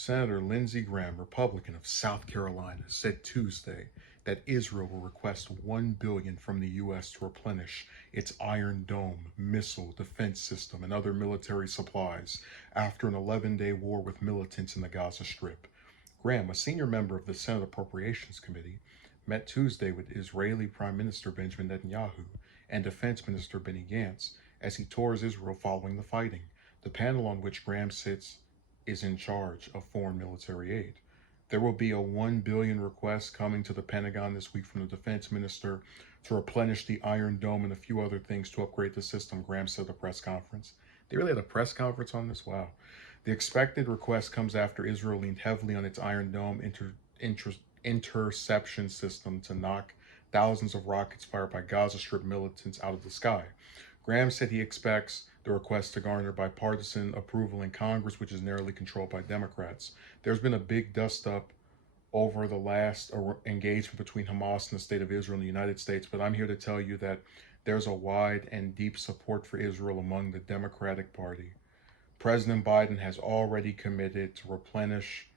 Senator Lindsey Graham, Republican of South Carolina, said Tuesday that Israel will request $1 billion from the U.S. to replenish its Iron Dome missile defense system and other military supplies after an 11-day war with militants in the Gaza Strip. Graham, a senior member of the Senate Appropriations Committee, met Tuesday with Israeli Prime Minister Benjamin Netanyahu and Defense Minister Benny Gantz as he tours Israel following the fighting. The panel on which Graham sits is in charge of foreign military aid. There will be a $1 billion request coming to the Pentagon this week from the defense minister to replenish the Iron Dome and a few other things to upgrade the system, Graham said at a press conference. They really had a press conference on this? Wow. The expected request comes after Israel leaned heavily on its Iron Dome interception system to knock thousands of rockets fired by Gaza Strip militants out of the sky. Graham said he expects the request to garner bipartisan approval in Congress, which is narrowly controlled by Democrats. There's been a big dust-up over the last engagement between Hamas and the State of Israel in the United States, but I'm here to tell you that there's a wide and deep support for Israel among the Democratic Party. President Biden has already committed to replenish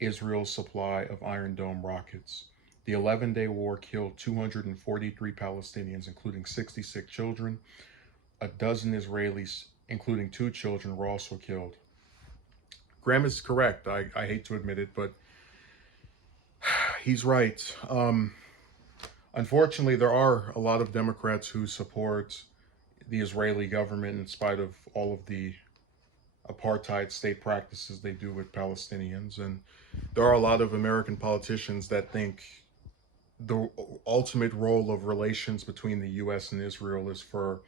Israel's supply of Iron Dome rockets. The 11-day war killed 243 Palestinians, including 66 children. A dozen Israelis, including 2 children, were also killed. Graham is correct. I hate to admit it, but he's right. Unfortunately, there are a lot of Democrats who support the Israeli government in spite of all of the apartheid state practices they do with Palestinians. And there are a lot of American politicians that think the ultimate role of relations between the U.S. and Israel is for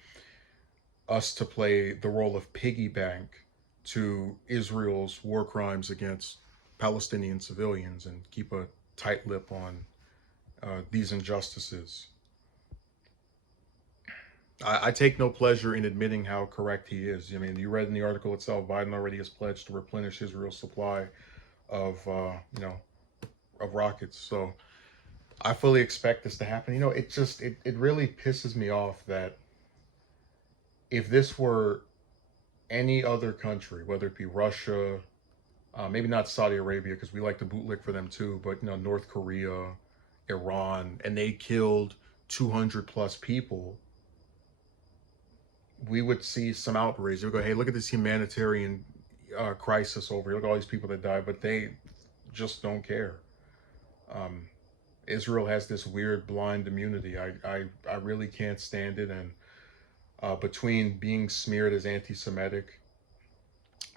us to play the role of piggy bank to Israel's war crimes against Palestinian civilians and keep a tight lip on these injustices. I take no pleasure in admitting how correct he is. I mean, you read in the article itself, Biden already has pledged to replenish Israel's supply of, of rockets. So I fully expect this to happen. It really pisses me off that if this were any other country, whether it be Russia, maybe not Saudi Arabia, because we like to bootlick for them too, but North Korea, Iran, and they killed 200 plus people, we would see some outrage. They would go, hey, look at this humanitarian crisis over here. Look at all these people that died, but they just don't care. Israel has this weird blind immunity. I really can't stand it. And between being smeared as anti-Semitic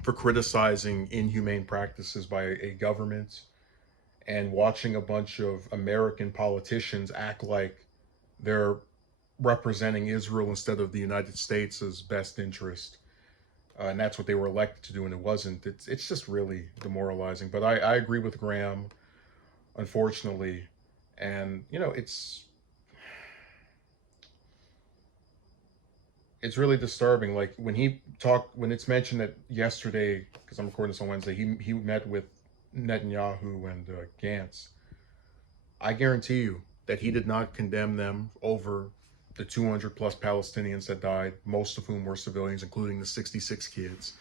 for criticizing inhumane practices by a government and watching a bunch of American politicians act like they're representing Israel instead of the United States' best interest. And that's what they were elected to do, and it wasn't. It's just really demoralizing. But I agree with Graham, unfortunately. And, it's really disturbing. Like when it's mentioned that yesterday, because I'm recording this on Wednesday, he met with Netanyahu and Gantz. I guarantee you that he did not condemn them over the 200 plus Palestinians that died, most of whom were civilians, including the 66 kids.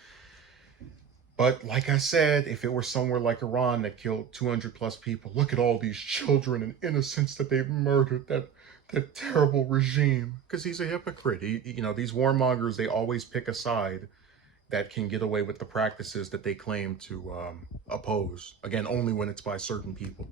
But like I said, if it were somewhere like Iran that killed 200 plus people, look at all these children and innocents that they've murdered, that terrible regime. Because he's a hypocrite. These warmongers, they always pick a side that can get away with the practices that they claim to oppose. Again, only when it's by certain people.